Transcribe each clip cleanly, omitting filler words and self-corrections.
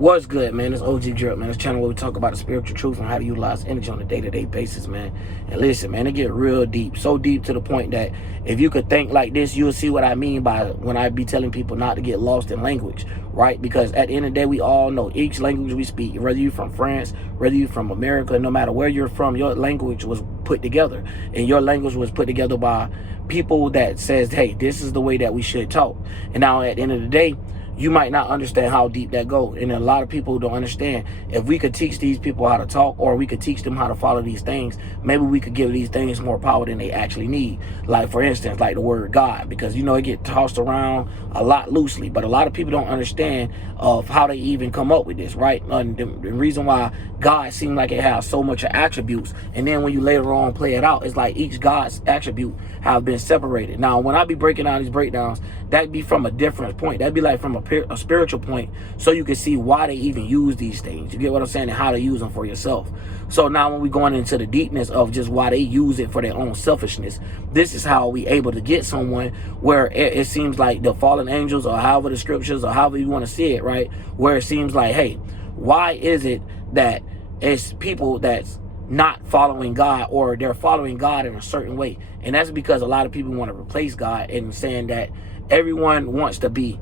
What's good, man? It's OG Drip, man. It's a channel where we talk about the spiritual truth and how to utilize energy on a day-to-day basis, man. And listen, man, it get real deep. So deep to the point that if you could think like this, you'll see what I mean by when I be telling people not to get lost in language, right? Because at the end of the day, we all know each language we speak, whether you're from France, whether you're from America, no matter where you're from, your language was put together. And your language was put together by people that says, hey, this is the way that we should talk. And now at the end of the day, you might not understand how deep that goes. And a lot of people don't understand. If we could teach these people how to talk, or we could teach them how to follow these things, maybe we could give these things more power than they actually need. Like, for instance, like the word God, because, you know, it gets tossed around a lot loosely. But a lot of people don't understand of how they even come up with this, right? And the reason why God seems like it has so much attributes, and then when you later on play it out, it's like each God's attribute have been separated. Now, when I be breaking down these breakdowns, that'd be from a different point. That'd be like from a spiritual point, so you can see why they even use these things. You get what I'm saying? And how to use them for yourself. So now when we're going into the deepness of just why they use it for their own selfishness, this is how we able to get someone where it seems like the fallen angels, or however the scriptures, or however you want to see it, right? Where it seems like, hey, why is it that it's people that's not following God, or they're following God in a certain way? And that's because a lot of people want to replace God, and saying that everyone wants to be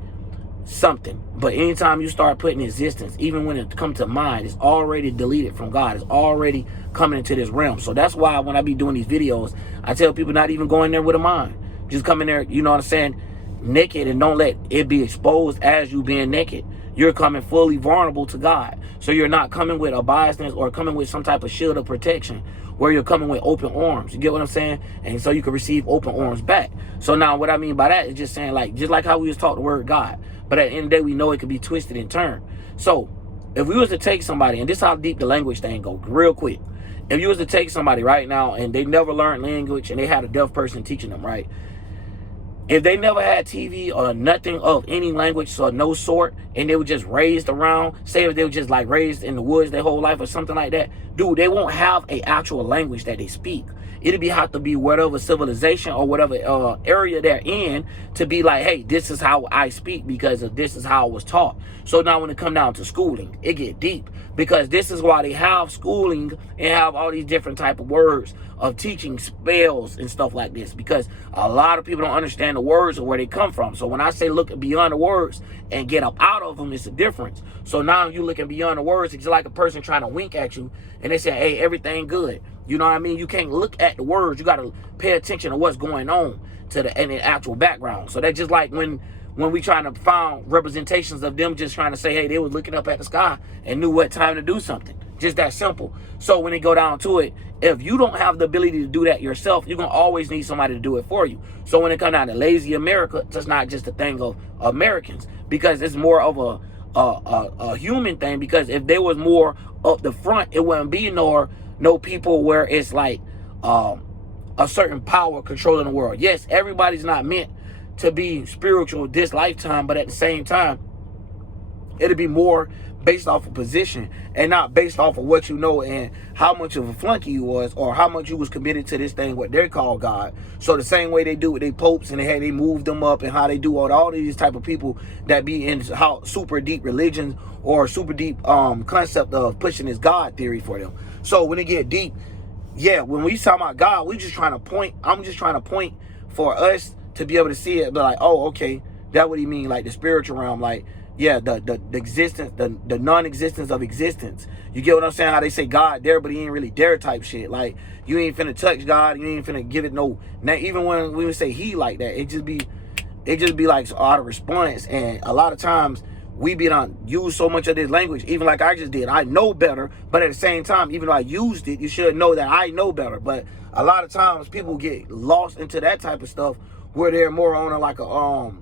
something. But anytime you start putting existence, even when it comes to mind, it's already deleted from God. It's already coming into this realm. So that's why when I be doing these videos, I tell people not even go in there with a mind. Just come in there, you know what I'm saying, naked, and don't let it be exposed as you being naked. You're coming fully vulnerable to God. So you're not coming with a biasness or coming with some type of shield of protection, where you're coming with open arms. You get what I'm saying? And so you can receive open arms back. So now what I mean by that is just saying, like, just like how we was taught the word God, but at the end of the day, we know it could be twisted and turned. So if we was to take somebody, and this is how deep the language thing go real quick. If you was to take somebody right now and they never learned language, and they had a deaf person teaching them, right? If they never had TV or nothing of any language or no sort, and they were just raised around, say if they were just like raised in the woods their whole life or something like that, dude, they won't have a actual language that they speak. It'll have to be whatever civilization or whatever area they're in to be like, hey, this is how I speak because of this is how I was taught. So now when it come down to schooling, it get deep, because this is why they have schooling and have all these different type of words of teaching spells and stuff like this, because a lot of people don't understand the words or where they come from. So when I say look beyond the words and get up out of them, it's a difference. So now you looking beyond the words, it's like a person trying to wink at you and they say, hey, everything good. You know what I mean? You can't look at the words. You got to pay attention to what's going on to the actual background. So that's just like when we trying to find representations of them just trying to say, hey, they was looking up at the sky and knew what time to do something. Just that simple. So when it go down to it, if you don't have the ability to do that yourself, you're going to always need somebody to do it for you. So when it comes down to lazy America, it's not just a thing of Americans, because it's more of a human thing. Because if there was more up the front, it wouldn't be no people where it's like a certain power controlling the world. Yes, everybody's not meant to be spiritual this lifetime, but at the same time, it'll be more based off of position and not based off of what you know and how much of a flunky you was, or how much you was committed to this thing what they call God. So the same way they do with their popes, and they move them up, and how they do all these type of people that be in how super deep religions or super deep concept of pushing this God theory for them. So when it get deep, yeah, when we talk about God, we just trying to point. I'm just trying to point for us to be able to see it, but like, oh, okay, that what he mean, like the spiritual realm, like, yeah, the existence, the non-existence of existence. You get what I'm saying? How they say God there, but he ain't really there type shit. Like, you ain't finna touch God, you ain't finna give it no. Now, even when we say he like that, it just be like out of response. And a lot of times we be on use so much of this language, even like I just did. I know better, but at the same time, even though I used it, you should know that I know better. But a lot of times people get lost into that type of stuff, where they're more on a, like a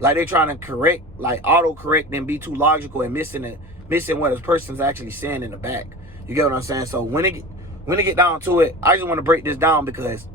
like they're trying to correct, like auto-correct, and be too logical and missing what a person's actually saying in the back. You get what I'm saying? So when it get down to it, I just want to break this down, because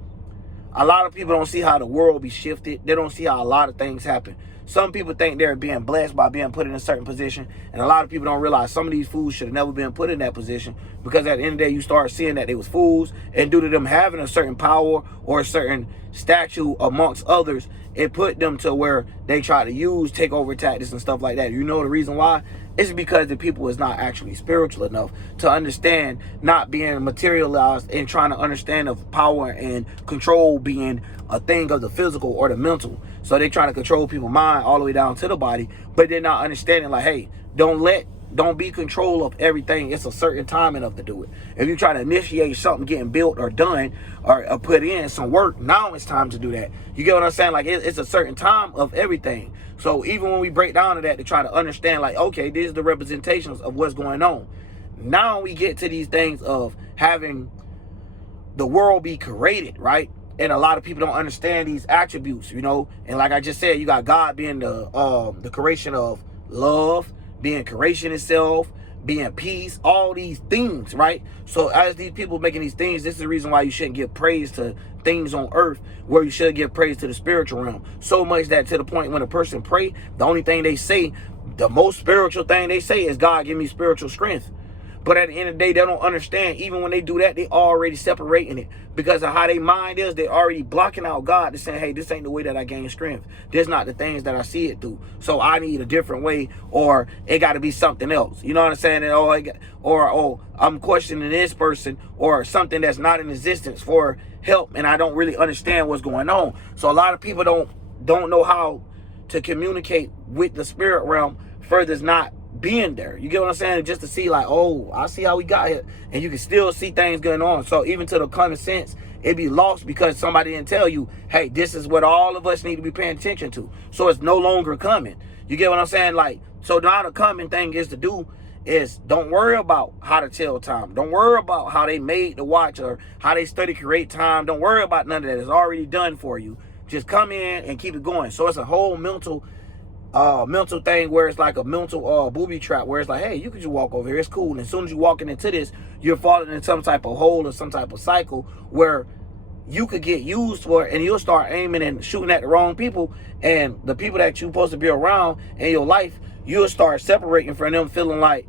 a lot of people don't see how the world be shifted. They don't see how a lot of things happen. Some people think they're being blessed by being put in a certain position, and a lot of people don't realize some of these fools should have never been put in that position, because at the end of the day, you start seeing that they was fools, and due to them having a certain power or a certain statue amongst others, it put them to where they try to use takeover tactics and stuff like that. You know the reason why? It's because the people is not actually spiritual enough to understand not being materialized and trying to understand of power and control being a thing of the physical or the mental. So they trying to control people's mind all the way down to the body, but they're not understanding like, hey, don't be control of everything. It's a certain timing of to do it. If you try to initiate something getting built or done or put in some work, now it's time to do that. You get what I'm saying? Like it's a certain time of everything. So even when we break down to that to try to understand like, okay, these are the representations of what's going on. Now we get to these things of having the world be created, right? And a lot of people don't understand these attributes, you know. And like I just said, you got God being the creation of love, being creation itself, being peace, all these things, right? So as these people making these things, this is the reason why you shouldn't give praise to things on earth where you should give praise to the spiritual realm. So much that to the point when a person pray, the only thing they say, the most spiritual thing they say is, God, give me spiritual strength. But at the end of the day, they don't understand. Even when they do that, they already separating it. Because of how their mind is, they're already blocking out God. They're saying, hey, this ain't the way that I gain strength. This not the things that I see it through. So I need a different way, or it got to be something else. You know what I'm saying? And, or I'm questioning this person or something that's not in existence for help, and I don't really understand what's going on. So a lot of people don't know how to communicate with the spirit realm further is not being there. You get what I'm saying? Just to see like, oh, I see how we got here. And you can still see things going on. So even to the common sense, it be lost because somebody didn't tell you, hey, this is what all of us need to be paying attention to. So it's no longer coming. You get what I'm saying? Like, so now the common thing is to do is don't worry about how to tell time. Don't worry about how they made the watch or how they study create time. Don't worry about none of that. It's already done for you. Just come in and keep it going. So it's a whole mental thing where it's like a mental booby trap where it's like, hey, you could just walk over here, it's cool. And as soon as you're walking into this, you're falling in some type of hole or some type of cycle where you could get used for it, and you'll start aiming and shooting at the wrong people, and the people that you're supposed to be around in your life, you'll start separating from them, feeling like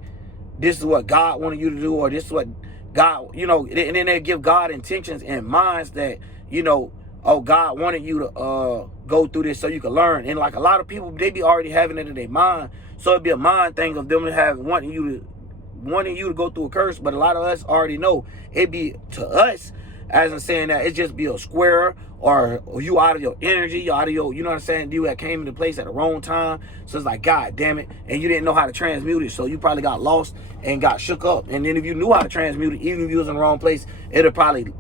this is what God wanted you to do, or this is what God, you know, and then they give God intentions and minds that, you know, oh, God wanted you to go through this so you can learn. And like a lot of people, they be already having it in their mind. So it'd be a mind thing of them wanting you to go through a curse. But a lot of us already know it be to us, as I'm saying that, it just be a square, or you out of your energy, you out of your, you know what I'm saying, you that came into place at the wrong time. So it's like, God damn it. And you didn't know how to transmute it. So you probably got lost and got shook up. And then if you knew how to transmute it, even if you was in the wrong place, it'll probably,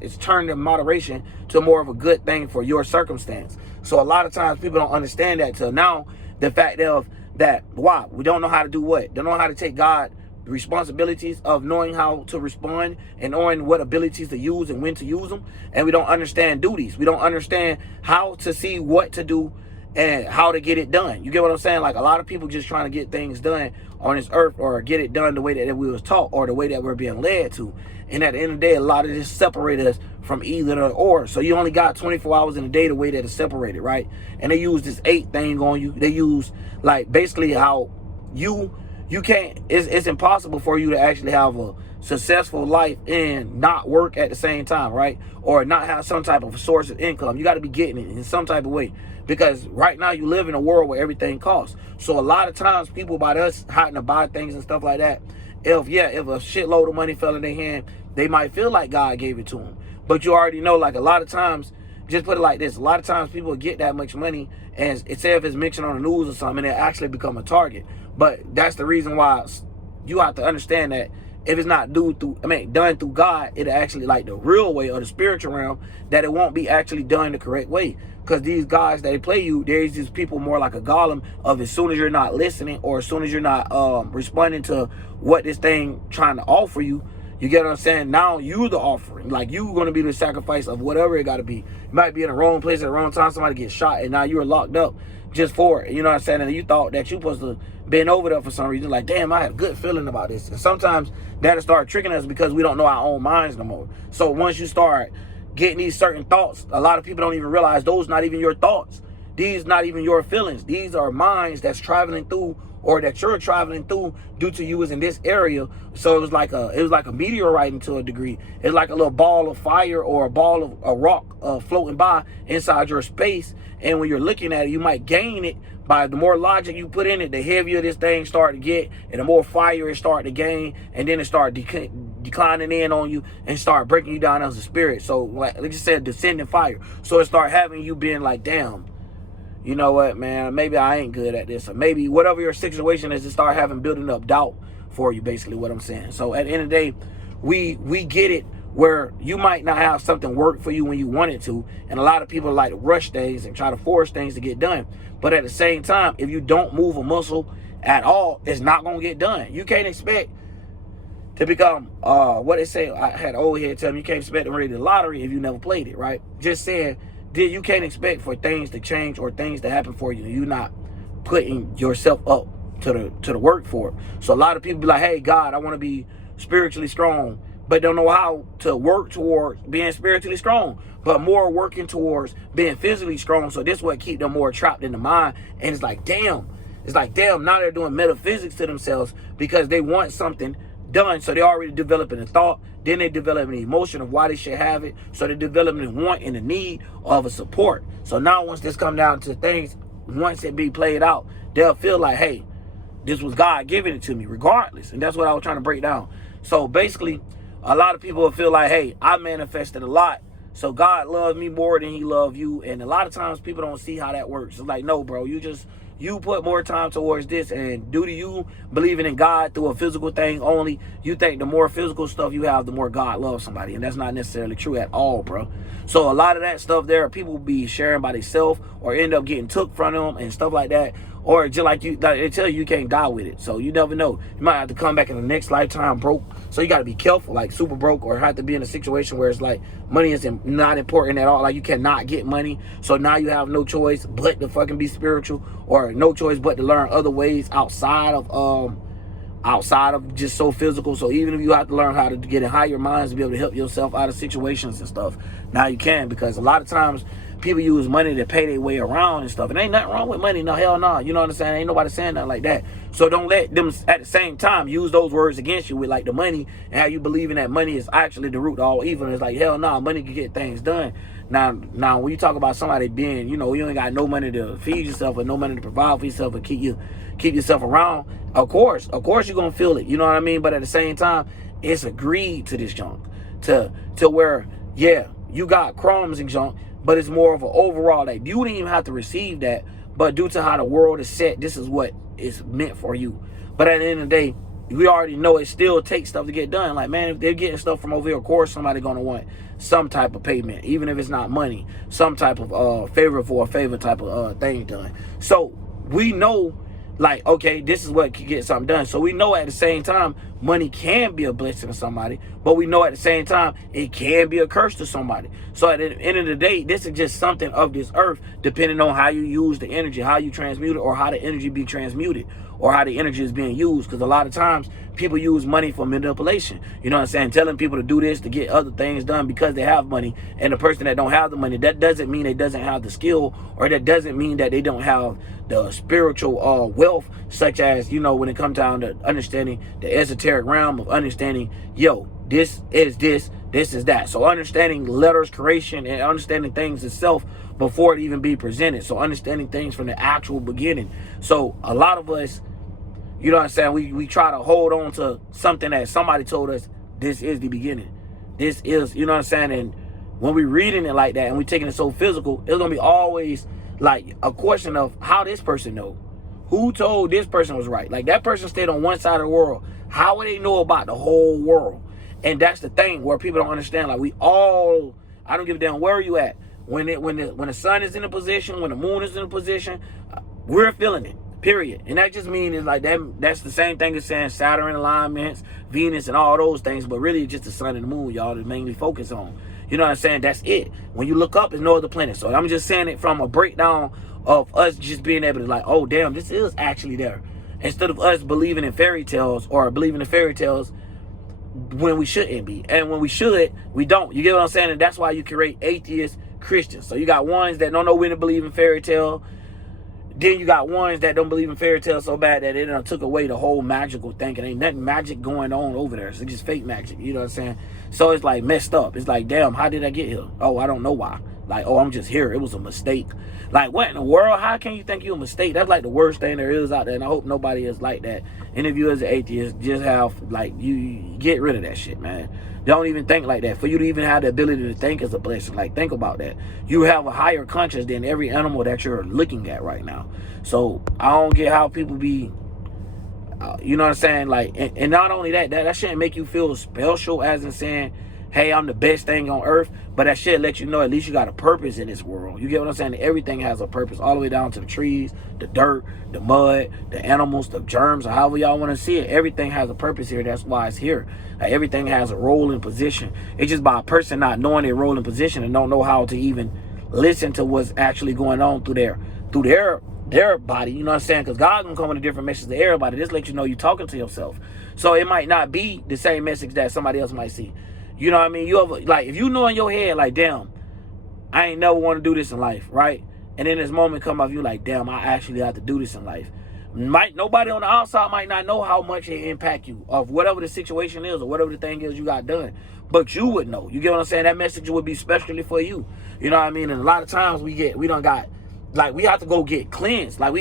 it's turned in moderation to more of a good thing for your circumstance. So a lot of times people don't understand that till now. The fact of that, why? We don't know how to do what? Don't know how to take God responsibilities of knowing how to respond and knowing what abilities to use and when to use them. And we don't understand duties. We don't understand how to see what to do and how to get it done. You get what I'm saying? Like a lot of people just trying to get things done on this earth, or get it done the way that we was taught or the way that we're being led to. And at the end of the day, a lot of this separates us from either or. So you only got 24 hours in a day the way that it's separated, right? And they use this 8 thing on you. They use like basically how you can't, it's impossible for you to actually have a successful life and not work at the same time, right? Or not have some type of source of income. You got to be getting it in some type of way, because right now you live in a world where everything costs. So a lot of times people, by us having to buy things and stuff like that, if a shitload of money fell in their hand, they might feel like God gave it to them. But you already know, like a lot of times, just put it like this, a lot of times people get that much money, and it's if it's mentioned on the news or something, and it actually become a target. But that's the reason why you have to understand that if it's not done through God, it actually, like the real way or the spiritual realm, that it won't be actually done the correct way. Because these guys that play you, there's these people more like a golem of, as soon as you're not listening, or as soon as you're not responding to what this thing trying to offer you, you get what I'm saying? Now you're the offering. Like you're going to be the sacrifice of whatever it got to be. You might be in the wrong place at the wrong time. Somebody gets shot, and now you're locked up just for it. You know what I'm saying? And you thought that you supposed to been over there for some reason. Like, damn, I had a good feeling about this. And sometimes that'll start tricking us because we don't know our own minds no more. So once you start getting these certain thoughts, a lot of people don't even realize those not even your thoughts. These not even your feelings. These are minds that's traveling through or that you're traveling through due to you was in this area. So it was like a meteorite to a degree. It's like a little ball of fire or a ball of a rock floating by inside your space. And when you're looking at it, you might gain it by the more logic you put in it, the heavier this thing start to get, and the more fire it start to gain, and then it start declining in on you and start breaking you down as a spirit. So like I just said, descending fire. So it start having you being like, damn, you know what, man, maybe I ain't good at this, or maybe whatever your situation is, it start having building up doubt for you, basically what I'm saying. So at the end of the day, we get it, where you might not have something work for you when you want it to, and a lot of people like to rush things and try to force things to get done. But at the same time, if you don't move a muscle at all, it's not gonna get done. You can't expect to become what they say, I had an old head tell me, you can't expect to win the lottery if you never played it, right? Just saying, you can't expect for things to change or things to happen for you, and you're not putting yourself up to the work for it. So a lot of people be like, hey, God, I want to be spiritually strong, but don't know how to work towards being spiritually strong, but more working towards being physically strong. So this is what keep them more trapped in the mind. And it's like, damn, now they're doing metaphysics to themselves because they want something done. So they already developing a thought, then they developing the emotion of why they should have it. So they're developing the want and the need of a support. So now once this come down to things, once it be played out, they'll feel like, hey, this was God giving it to me regardless. And that's what I was trying to break down. So basically, a lot of people will feel like, hey, I manifested a lot, so God loves me more than he loved you. And a lot of times people don't see how that works. It's like, no, bro, you put more time towards this, and due to you believing in God through a physical thing only, you think the more physical stuff you have, the more God loves somebody. And that's not necessarily true at all, bro. So a lot of that stuff there, people be sharing by themselves or end up getting took from them and stuff like that. Or just like they tell you can't die with it. So you never know. You might have to come back in the next lifetime broke. So you got to be careful, like super broke, or have to be in a situation where it's like money is not important at all. Like you cannot get money. So now you have no choice but to fucking be spiritual, or no choice but to learn other ways outside of just so physical. So even if you have to learn how to get in higher minds to be able to help yourself out of situations and stuff, now you can, because a lot of times people use money to pay their way around and stuff. And ain't nothing wrong with money. No, hell no. You know what I'm saying? Ain't nobody saying nothing like that. So don't let them at the same time use those words against you with like the money and how you believing that money is actually the root of all evil. And it's like, hell no, money can get things done. Now when you talk about somebody being, you ain't got no money to feed yourself or no money to provide for yourself and keep yourself around, of course you're gonna feel it. You know what I mean? But at the same time, it's agreed to this junk to where, yeah, you got crumbs and junk, but it's more of an overall, like you didn't even have to receive that, but due to how the world is set, this is what is meant for you. But at the end of the day, we already know it still takes stuff to get done. Like, man, if they're getting stuff from over here, of course somebody gonna want some type of payment, even if it's not money, some type of favor for a favor type of thing done. So we know, like, okay, this is what can get something done. So we know at the same time, money can be a blessing to somebody, but we know at the same time, it can be a curse to somebody. So at the end of the day, this is just something of this earth, depending on how you use the energy, how you transmute it, or how the energy be transmuted, or how the energy is being used. Because a lot of times people use money for manipulation. You know what I'm saying? Telling people to do this to get other things done because they have money. And the person that don't have the money, that doesn't mean they doesn't have the skill, or that doesn't mean that they don't have the spiritual wealth, such as, when it comes down to understanding the esoteric realm of understanding, this is this is that. So understanding letters, creation, and understanding things itself before it even be presented. So understanding things from the actual beginning. So a lot of us, you know what I'm saying, we try to hold on to something that somebody told us, this is the beginning. This is, you know what I'm saying? And when we reading it like that and we taking it so physical, it's going to be always like a question of how this person know. Who told this person was right? Like, that person stayed on one side of the world. How would they know about the whole world? And that's the thing where people don't understand. Like, I don't give a damn where you at. When the sun is in a position, when the moon is in a position, we're feeling it. Period. And that just means it's like that's the same thing as saying Saturn alignments, Venus, and all those things, but really it's just the sun and the moon, y'all, to mainly focus on. You know what I'm saying? That's it. When you look up, there's no other planet. So I'm just saying it from a breakdown of us just being able to, like, oh damn, this is actually there. Instead of us believing in fairy tales, or believing in fairy tales when we shouldn't be. And when we should, we don't. You get what I'm saying? And that's why you create atheist Christians. So you got ones that don't know when to believe in fairy tale. then you got ones that don't believe in fairy tales so bad that it done took away the whole magical thinking. Ain't nothing magic going on over there. It's just fake magic. You know what I'm saying? So it's like messed up. It's like, damn, how did I get here? Oh, I don't know why. Like, oh, I'm just here. It was a mistake. Like, what in the world? How can you think you're a mistake? That's like the worst thing there is out there. And I hope nobody is like that. And if you as an atheist, just have, like, you get rid of that shit, man. Don't even think like that. For you to even have the ability to think is a blessing. Like, think about that. You have a higher conscience than every animal that you're looking at right now. So I don't get how people be, you know what I'm saying? Like, and not only that shouldn't make you feel special, as in saying, hey, I'm the best thing on earth. But that shit let you know at least you got a purpose in this world. You get what I'm saying? Everything has a purpose, all the way down to the trees, the dirt, the mud, the animals, the germs, or however y'all want to see it. Everything has a purpose here. That's why it's here. Like, everything has a role and position. It's just by a person not knowing their role and position and don't know how to even listen to what's actually going on through their body. You know what I'm saying? Because God gonna come with a different message to everybody. Just let you know you're talking to yourself. So it might not be the same message that somebody else might see. You know what I mean? You ever, like, if you know in your head, like, damn, I ain't never want to do this in life, right? And then this moment come up, you like, damn, I actually have to do this in life. Nobody on the outside might not know how much it impact you of whatever the situation is or whatever the thing is you got done. But you would know. You get what I'm saying? That message would be specially for you. You know what I mean? And a lot of times we done got, like, we have to go get cleansed. Like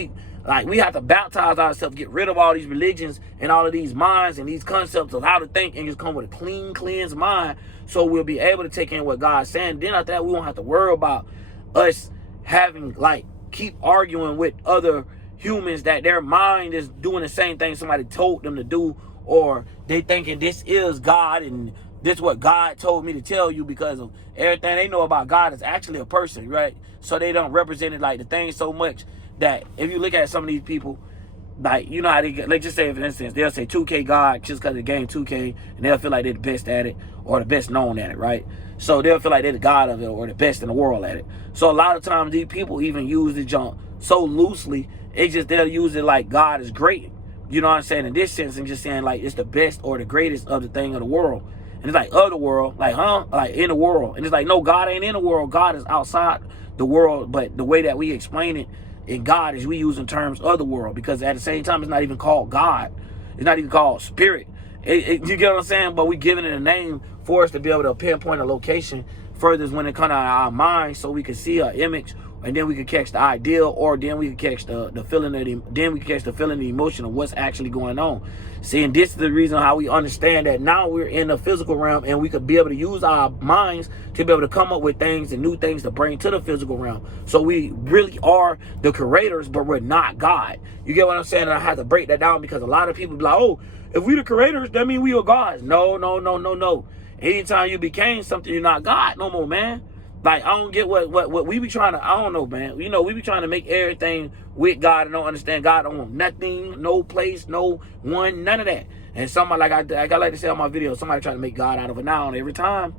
we have to baptize ourselves, get rid of all these religions and all of these minds and these concepts of how to think, and just come with a clean, cleansed mind, so we'll be able to take in what God's saying. Then after that, we won't have to worry about us having, like, keep arguing with other humans that their mind is doing the same thing somebody told them to do, or they thinking this is God and this is what God told me to tell you, because of everything they know about God is actually a person, right? So they don't represent it like the thing so much that if you look at some of these people, like, you know how they, let's just say, for instance, they'll say 2K God just because of the game 2K, and they'll feel like they're the best at it or the best known at it, right? So they'll feel like they're the God of it or the best in the world at it. So a lot of times these people even use the junk so loosely, they'll use it like God is great. You know what I'm saying? In this sense, and just saying like it's the best or the greatest of the thing of the world. And it's like, of the world, like, huh? Like, in the world. And it's like, no, God ain't in the world. God is outside the world. But the way that we explain it in God is we use in terms of the world, because at the same time, it's not even called God. It's not even called spirit. You get what I'm saying? But we giving it a name for us to be able to pinpoint a location further when it comes out of our mind, so we can see an image, and then we can catch the idea, or then we can catch the feeling of the emotion of what's actually going on. See, and this is the reason how we understand that now we're in the physical realm, and we could be able to use our minds to be able to come up with things and new things to bring to the physical realm. So we really are the creators, but we're not God. You get what I'm saying? And I have to break that down, because a lot of people be like, oh, if we the creators, that means we are gods. No. Anytime you became something, you're not God no more, man. Like, I don't get what we be trying to, I don't know, man. You know, we be trying to make everything with God and don't understand God don't want nothing, no place, no one, none of that. And somebody, like I like to say on my video, somebody trying to make God out of a noun every time.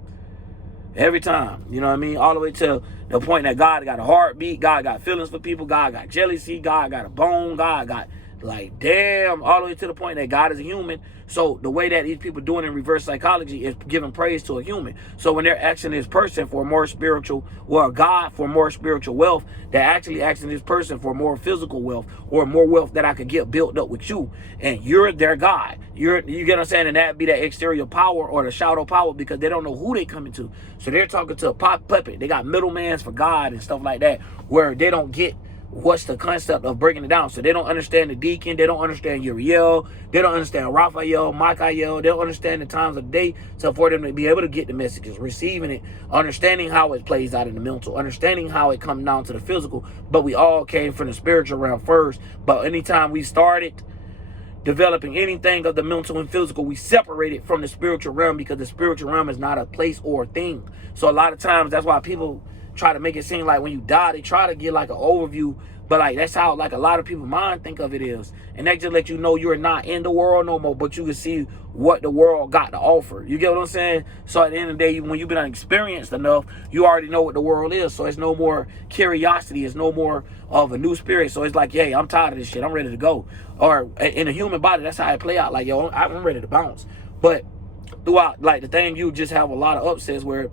Every time. You know what I mean? All the way to the point that God got a heartbeat, God got feelings for people, God got jealousy, God got a bone, God got, like, damn, all the way to the point that God is a human. So the way that these people doing in reverse psychology is giving praise to a human. So when they're asking this person for more spiritual, or God for more spiritual wealth, they're actually asking this person for more physical wealth, or more wealth that I could get built up with you. And you're their God. You get what I'm saying? And that be that exterior power or the shadow power, because they don't know who they coming to. So they're talking to a puppet. They got middlemans for God and stuff like that, where they don't get what's the concept of breaking it down. So they don't understand the deacon, they don't understand Uriel, they don't understand Raphael, Michael, they don't understand the times of the day, so for them to be able to get the messages, receiving it, understanding how it plays out in the mental, understanding how it comes down to the physical. But we all came from the spiritual realm first. But anytime we started developing anything of the mental and physical, we separate it from the spiritual realm, because the spiritual realm is not a place or a thing. So a lot of times, that's why people try to make it seem like when you die, they try to get like an overview, but like that's how like a lot of people's mind think of it is. And that just let you know you're not in the world no more, but you can see what the world got to offer. You get what I'm saying? So at the end of the day, when you've been experienced enough, you already know what the world is. So it's no more curiosity, it's no more of a new spirit. So it's like, hey, I'm tired of this shit, I'm ready to go. Or in a human body, that's how it play out. Like, yo, I'm ready to bounce. But throughout like the thing, you just have a lot of upsets where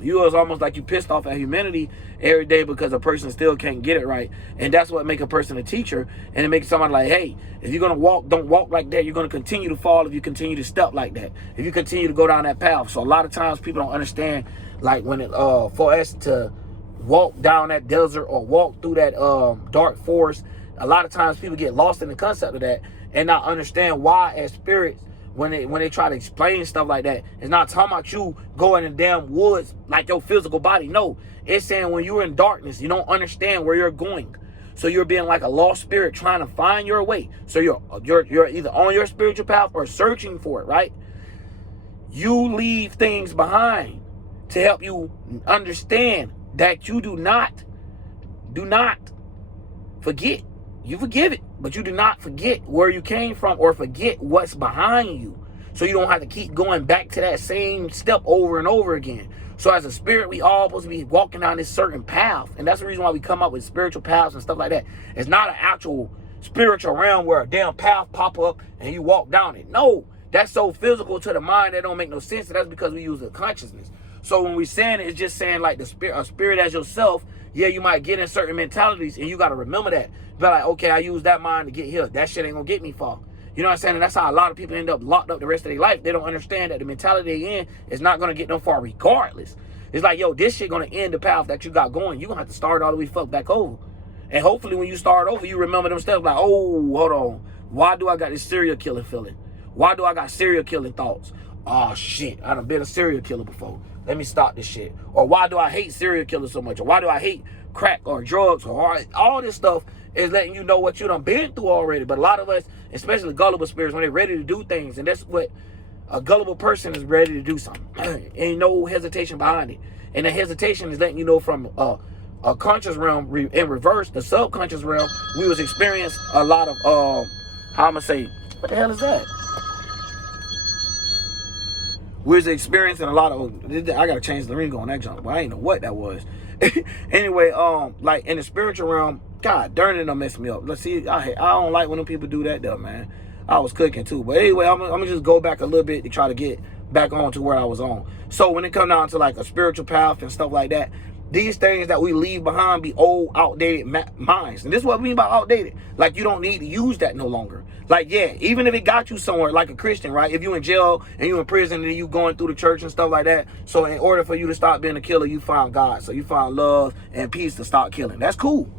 You is almost like you pissed off at humanity every day because a person still can't get it right. And that's what make a person a teacher. And it makes somebody like, hey, if you're going to walk, don't walk like that. You're going to continue to fall if you continue to step like that. If you continue to go down that path. So a lot of times people don't understand, like when it, for us to walk down that desert or walk through that dark forest, a lot of times people get lost in the concept of that and not understand why as spirits, when they try to explain stuff like that, it's not talking about you going in the damn woods like your physical body. No, it's saying when you're in darkness, you don't understand where you're going. So you're being like a lost spirit trying to find your way. So you're either on your spiritual path or searching for it, right? You leave things behind to help you understand that you do not forget. You forgive it, but you do not forget where you came from or forget what's behind you. So you don't have to keep going back to that same step over and over again. So as a spirit, we all supposed to be walking down this certain path. And that's the reason why we come up with spiritual paths and stuff like that. It's not an actual spiritual realm where a damn path pop up and you walk down it. No, that's so physical to the mind that don't make no sense. And that's because we use the consciousness. So when we're saying it, it's just saying like a spirit as yourself. Yeah, you might get in certain mentalities and you got to remember that. Be like, okay, I use that mind to get here. That shit ain't going to get me far. You know what I'm saying? And that's how a lot of people end up locked up the rest of their life. They don't understand that the mentality they in is not going to get them far regardless. It's like, yo, this shit going to end the path that you got going. You're going to have to start all the way fuck back over. And hopefully when you start over, you remember them steps like, oh, hold on. Why do I got this serial killer feeling? Why do I got serial killing thoughts? Oh, shit, I done been a serial killer before. Let me stop this shit. Or why do I hate serial killers so much? Or why do I hate crack or drugs? Or all this stuff is letting you know what you done been through already. But a lot of us, especially gullible spirits, when they're ready to do things, and that's what a gullible person is, ready to do something. Ain't no hesitation behind it. And the hesitation is letting you know from a conscious realm in reverse, the subconscious realm, we was experiencing a lot of, how I'm going to say, what the hell is that? We was experiencing a lot of, I gotta change the ring on that jump, but I ain't know what that was. Anyway, like in the spiritual realm, God darn it, don't mess me up. Let's see, I don't like when them people do that though, man. I was cooking too, but anyway, I'm gonna just go back a little bit to try to get back on to where I was on. So when it comes down to like a spiritual path and stuff like that, these things that we leave behind be old, outdated minds. And this is what we mean by outdated. Like, you don't need to use that no longer. Like, yeah, even if it got you somewhere, like a Christian, right? If you in jail and you in prison and you going through the church and stuff like that. So in order for you to stop being a killer, you find God. So you find love and peace to stop killing. That's cool.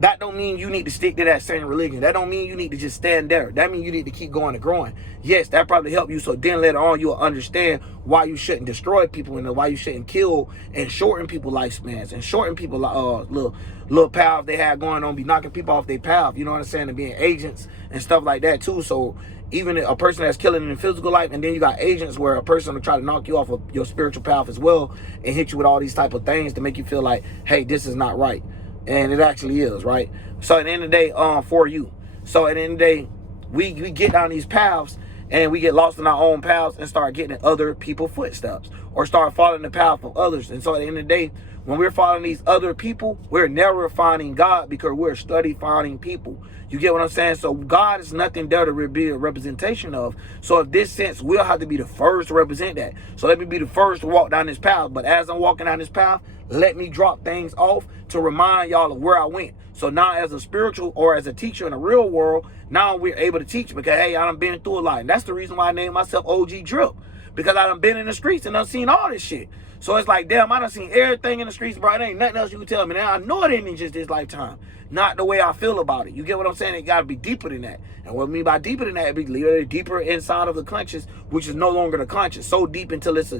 That don't mean you need to stick to that same religion. That don't mean you need to just stand there. That means you need to keep going and growing. Yes, that probably help you. So then later on, you'll understand why you shouldn't destroy people and why you shouldn't kill and shorten people's lifespans and shorten people little paths they have going on, be knocking people off their path. You know what I'm saying? And being agents and stuff like that too. So even a person that's killing in physical life, and then you got agents where a person will try to knock you off of your spiritual path as well and hit you with all these type of things to make you feel like, hey, this is not right. And it actually is, right? So at the end of the day, for you. So at the end of the day, we get down these paths and we get lost in our own paths and start getting in other people's footsteps or start following the path of others. And so at the end of the day, when we're following these other people, we're never finding God because we're study finding people. You get what I'm saying? So God is nothing there to be a representation of. So in this sense, we'll have to be the first to represent that. So let me be the first to walk down this path. But as I'm walking down this path, let me drop things off to remind y'all of where I went. So now as a spiritual or as a teacher in the real world, now we're able to teach because, hey, I done been through a lot. And that's the reason why I named myself OG Drip. Because I done been in the streets and done seen all this shit. So it's like, damn, I done seen everything in the streets, bro. It ain't nothing else you can tell me. Now I know it ain't just this lifetime. Not the way I feel about it. You get what I'm saying? It got to be deeper than that. And what I mean by deeper than that, it be literally deeper inside of the conscious, which is no longer the conscious. So deep until it's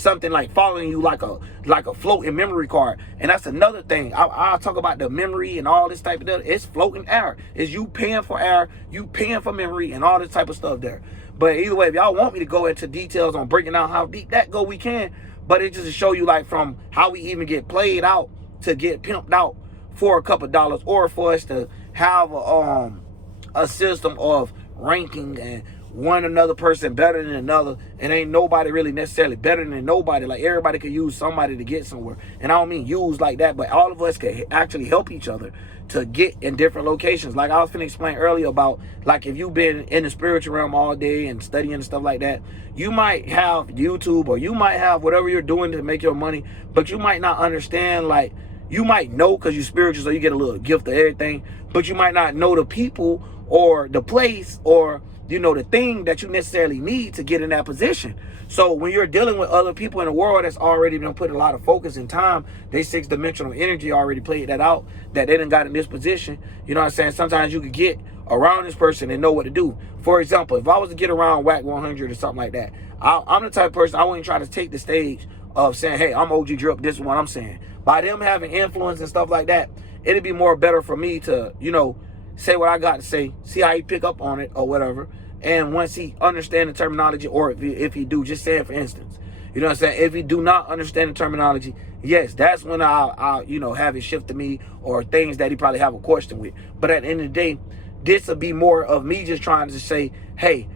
something like following you like a floating memory card. And that's another thing. I'll talk about the memory and all this type of stuff. It's floating air. It's you paying for air, you paying for memory, and all this type of stuff there. But either way, if y'all want me to go into details on breaking down how deep that go, we can. But it just to show you like from how we even get played out to get pimped out for a couple dollars, or for us to have a system of ranking and one another person better than another, and ain't nobody really necessarily better than nobody. Like, everybody could use somebody to get somewhere. And I don't mean use like that, but all of us could actually help each other to get in different locations. Like I was finna explain earlier about, like, if you've been in the spiritual realm all day and studying and stuff like that, you might have YouTube, or you might have whatever you're doing to make your money, but you might not understand, like, you might know because you're spiritual, so you get a little gift of everything, but you might not know the people or the place or, you know, the thing that you necessarily need to get in that position. So when you're dealing with other people in the world that's already been putting a lot of focus and time, they six-dimensional energy already played that out, that they done got in this position. You know what I'm saying? Sometimes you could get around this person and know what to do. For example, if I was to get around Whack 100 or something like that, I'm the type of person, I wouldn't try to take the stage of saying, hey, I'm OG Drip, this is what I'm saying. By them having influence and stuff like that, it'd be more better for me to, you know, say what I got to say, see how he pick up on it or whatever. And once he understand the terminology, or if he do, just say it for instance. You know what I'm saying? If he do not understand the terminology, yes, that's when I'll you know, have it shift to me, or things that he probably have a question with. But at the end of the day, this will be more of me just trying to say, hey,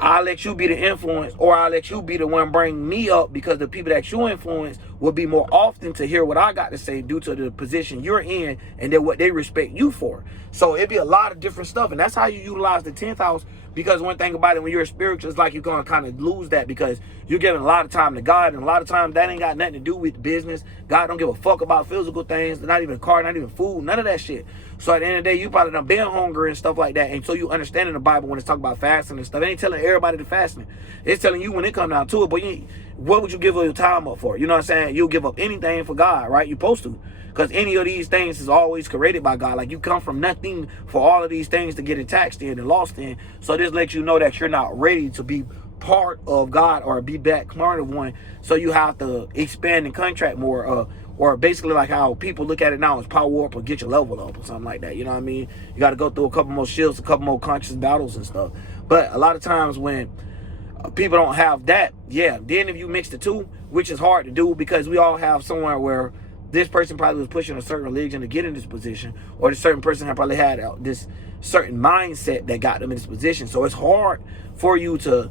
I'll let you be the influence, or I'll let you be the one bring me up, because the people that you influence will be more often to hear what I got to say due to the position you're in and then what they respect you for. So it'd be a lot of different stuff, and that's how you utilize the 10th house. Because one thing about it, when you're a spiritual, it's like you're going to kind of lose that, because you're giving a lot of time to God, and a lot of times that ain't got nothing to do with business. God don't give a fuck about physical things, not even a car, not even food, none of that shit. So at the end of the day, you probably done been hungry and stuff like that, and so you understand in the Bible when it's talking about fasting and stuff, it ain't telling everybody to fasting. It's telling you when it comes down to it, but what would you give your time up for? You know what I'm saying? You'll give up anything for God, right? You're supposed to. Because any of these things is always created by God. Like, you come from nothing for all of these things to get attached in and lost in. So this lets you know that you're not ready to be part of God or be that part of one. So you have to expand and contract more, or basically like how people look at it now is power up or get your level up or something like that. You know what I mean? You got to go through a couple more shifts, a couple more conscious battles and stuff. But a lot of times when people don't have that, yeah, then if you mix the two, which is hard to do, because we all have somewhere where this person probably was pushing a certain religion to get in this position, or this certain person had probably had this certain mindset that got them in this position. So it's hard for you to,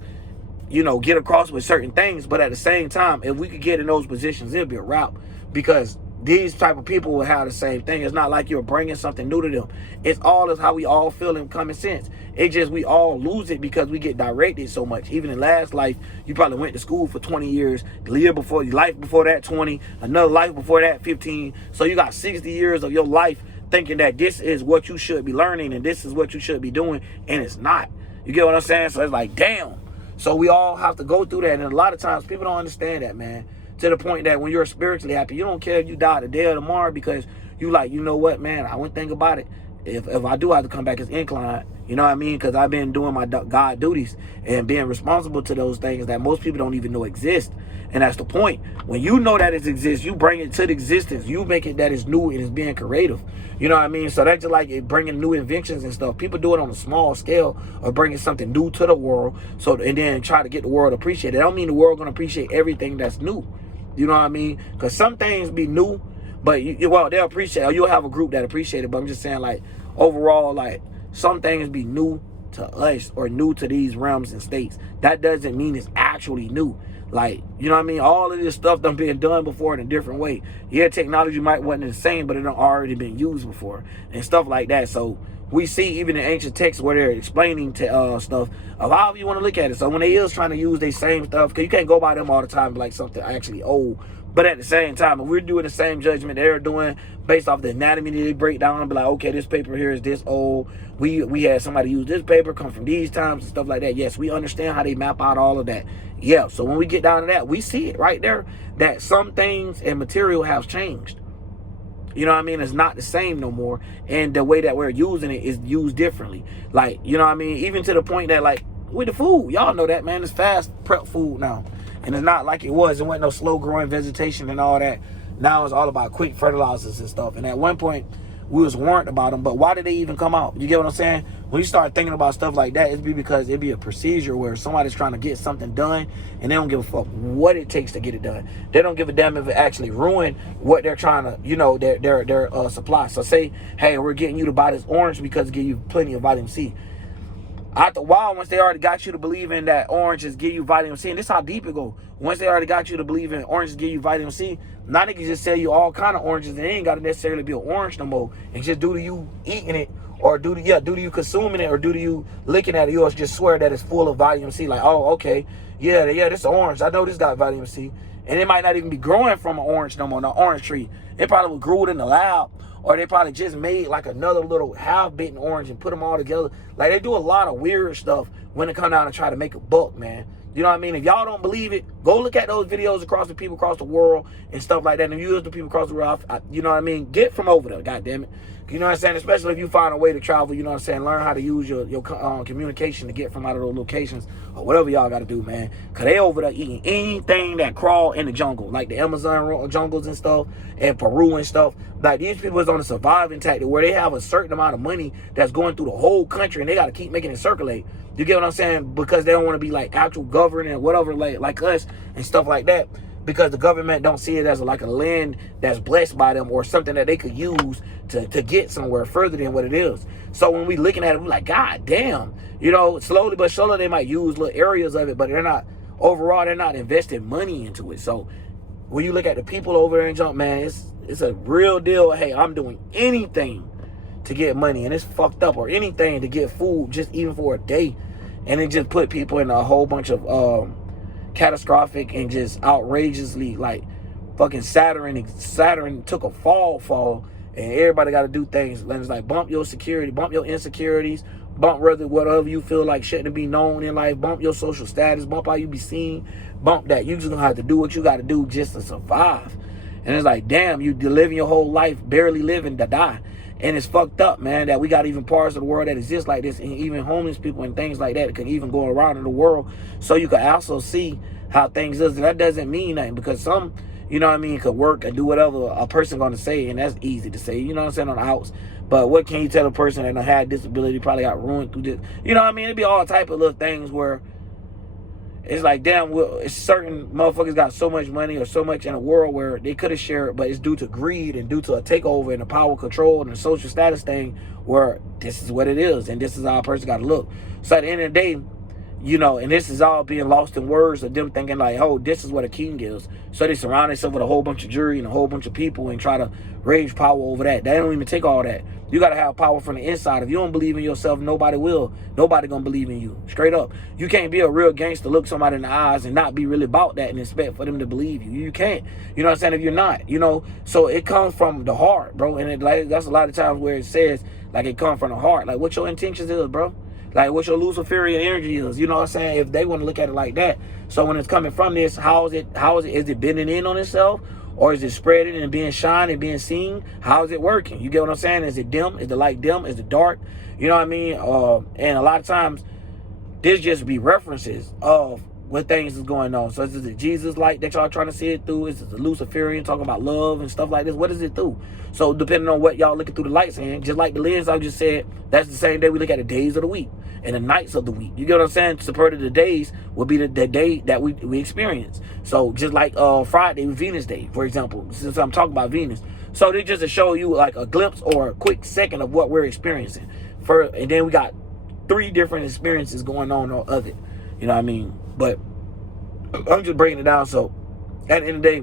you know, get across with certain things. But at the same time, if we could get in those positions, it'd be a wrap, because these type of people will have the same thing. It's not like you're bringing something new to them. It's all is how we all feel in common sense. It just, we all lose it because we get directed so much. Even in last life, you probably went to school for 20 years, the year before, your life before that 20, another life before that 15. So you got 60 years of your life thinking that this is what you should be learning and this is what you should be doing, and it's not. You get what I'm saying? So it's like, damn. So we all have to go through that, and a lot of times people don't understand that, man. To the point that when you're spiritually happy, you don't care if you die today or tomorrow, because you like, you know what, man, I wouldn't think about it. If I do have to come back as inclined, you know what I mean? Because I've been doing my God duties and being responsible to those things that most people don't even know exist. And that's the point. When you know that it exists, you bring it to the existence. You make it that it's new and it's being creative. You know what I mean? So that's just like it bringing new inventions and stuff. People do it on a small scale of bringing something new to the world, so and then try to get the world to appreciate it. I don't mean the world going to appreciate everything that's new. You know what I mean? Because some things be new, but well, they'll appreciate it. Or you'll have a group that appreciate it. But I'm just saying, like, overall, like, some things be new to us or new to these realms and states. That doesn't mean it's actually new. Like, you know what I mean? All of this stuff done been done before in a different way. Yeah, technology might wasn't the same, but it done already been used before and stuff like that. So we see even in ancient texts where they're explaining to stuff of however you want to look at it. So when they is trying to use their same stuff, because you can't go by them all the time like something actually old. But at the same time, if we're doing the same judgment they're doing based off the anatomy that they break down and be like, okay, this paper here is this old. We had somebody use this paper, come from these times and stuff like that. Yes, we understand how they map out all of that. Yeah, so when we get down to that, we see it right there that some things and material have changed. You know what I mean? It's not the same no more. And the way that we're using it is used differently. Like, you know what I mean? Even to the point that, like, with the food, y'all know that, man. It's fast prep food now. And it's not like it was. It wasn't no slow growing vegetation and all that. Now it's all about quick fertilizers and stuff. And at one point, we was warned about them. But why did they even come out? You get what I'm saying? When you start thinking about stuff like that, it'd be because it'd be a procedure where somebody's trying to get something done and they don't give a fuck what it takes to get it done. They don't give a damn if it actually ruin what they're trying to, you know, their supply. So say, hey, we're getting you to buy this orange because it gives you plenty of vitamin C. After a while, once they already got you to believe in that oranges give you vitamin C, and this is how deep it go. Once they already got you to believe in oranges give you vitamin C, now they can just sell you all kind of oranges, and they ain't got to necessarily be an orange no more. And just due to you eating it, or due to you consuming it, or due to you looking at it, you'll just swear that it's full of vitamin C. Like, oh, okay, yeah, this orange. I know this got vitamin C. And it might not even be growing from an orange no more, no orange tree. It probably grew it in the lab, or they probably just made like another little half-bitten orange and put them all together. Like, they do a lot of weird stuff when it come down to try to make a buck, man. You know what I mean? If y'all don't believe it, go look at those videos across the people across the world and stuff like that. And use the people across the world, you know what I mean? Get from over there, goddammit. You know what I'm saying? Especially if you find a way to travel, you know what I'm saying? Learn how to use your communication to get from out of those locations or whatever y'all got to do, man. Because they over there eating anything that crawl in the jungle, like the Amazon jungles and stuff, and Peru and stuff. Like, these people is on a surviving tactic where they have a certain amount of money that's going through the whole country, and they got to keep making it circulate. You get what I'm saying? Because they don't want to be like actual government and whatever, like us and stuff like that. Because the government don't see it as like a land that's blessed by them or something that they could use to get somewhere further than what it is. So when we looking at it, we're like, God damn. You know, slowly but surely they might use little areas of it, but overall, they're not investing money into it. So when you look at the people over there in junk, man, it's a real deal. Hey, I'm doing anything to get money, and it's fucked up, or anything to get food, just even for a day. And it just put people in a whole bunch of catastrophic and just outrageously, like, fucking Saturn took a fall, and everybody got to do things. And it's like, bump your security, bump your insecurities, bump whatever you feel like shouldn't be known in life, bump your social status, bump how you be seen, bump that. You just gonna have to do what you got to do just to survive. And it's like, damn, you living your whole life barely living to die. And it's fucked up, man, that we got even parts of the world that exist like this, and even homeless people and things like that can even go around in the world. So you can also see how things is. And that doesn't mean nothing, because some, you know what I mean, could work and do whatever a person gonna say, and that's easy to say, you know what I'm saying, on the outs. But what can you tell a person that had disability, probably got ruined through this? You know what I mean? It'd be all type of little things where it's like, damn, it's certain motherfuckers got so much money or so much in a world where they could have shared, but it's due to greed and due to a takeover and a power control and a social status thing, where this is what it is and this is how a person got to look. So at the end of the day, you know, and this is all being lost in words of them thinking like, oh, this is what a king is. So they surround themselves with a whole bunch of jury and a whole bunch of people and try to rage power over that. They don't even take all that. You got to have power from the inside. If you don't believe in yourself, nobody will. Nobody gonna believe in you. Straight up. You can't be a real gangster, look somebody in the eyes and not be really about that and expect for them to believe you. You can't. You know what I'm saying? If you're not, you know. So it comes from the heart, bro. And that's a lot of times where it says, like, it comes from the heart. Like, what your intentions is, bro. Like, what your Luciferian energy is. You know what I'm saying? If they want to look at it like that. So when it's coming from this, how is it? Is it bending in on itself? Or is it spreading and being shined and being seen? How is it working? You get what I'm saying? Is it dim? Is the light dim? Is it dark? You know what I mean? And a lot of times, this just be references of what things is going on. So is it the Jesus light that y'all trying to see it through? Is it the Luciferian talking about love and stuff like this? What is it through? So depending on what y'all looking through the lights in, just like the lens I just said, that's the same day we look at the days of the week and the nights of the week. You get what I'm saying? Support of the days will be the day that we experience. So just like Friday, Venus Day, for example, since I'm talking about Venus. So this just to show you like a glimpse or a quick second of what we're experiencing. And then we got 3 different experiences going on of it. You know what I mean? But I'm just breaking it down. So at the end of the day,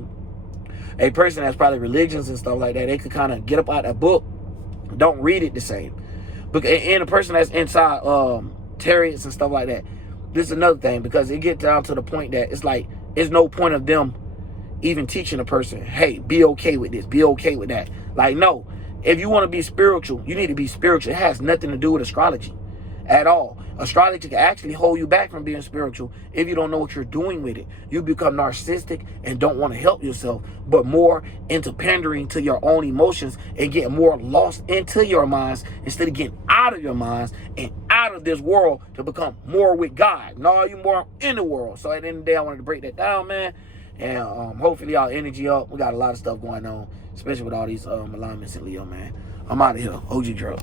a person that's probably religions and stuff like that, they could kind of get up out that book, don't read it the same. And a person that's inside chariots and stuff like that, this is another thing, because it gets down to the point that it's like, it's no point of them even teaching a person, hey, be okay with this, be okay with that. Like, no, if you want to be spiritual, you need to be spiritual. It has nothing to do with astrology at all. Astrology can actually hold you back from being spiritual if you don't know what you're doing with it. You become narcissistic and don't want to help yourself, but more into pandering to your own emotions and get more lost into your minds instead of getting out of your minds and out of this world to become more with God. No, you more in the world. So at the end of the day, I wanted to break that down, man. And hopefully y'all energy up. We got a lot of stuff going on, especially with all these alignments in Leo, man. I'm out of here. OG Drill.